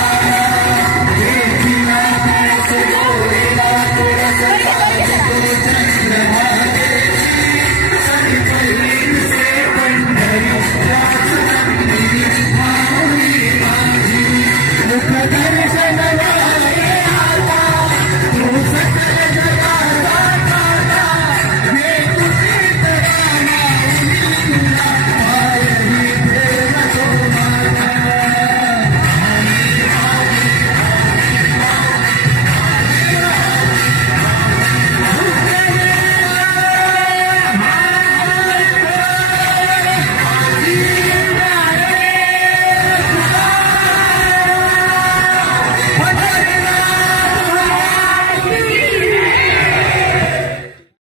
Yeah.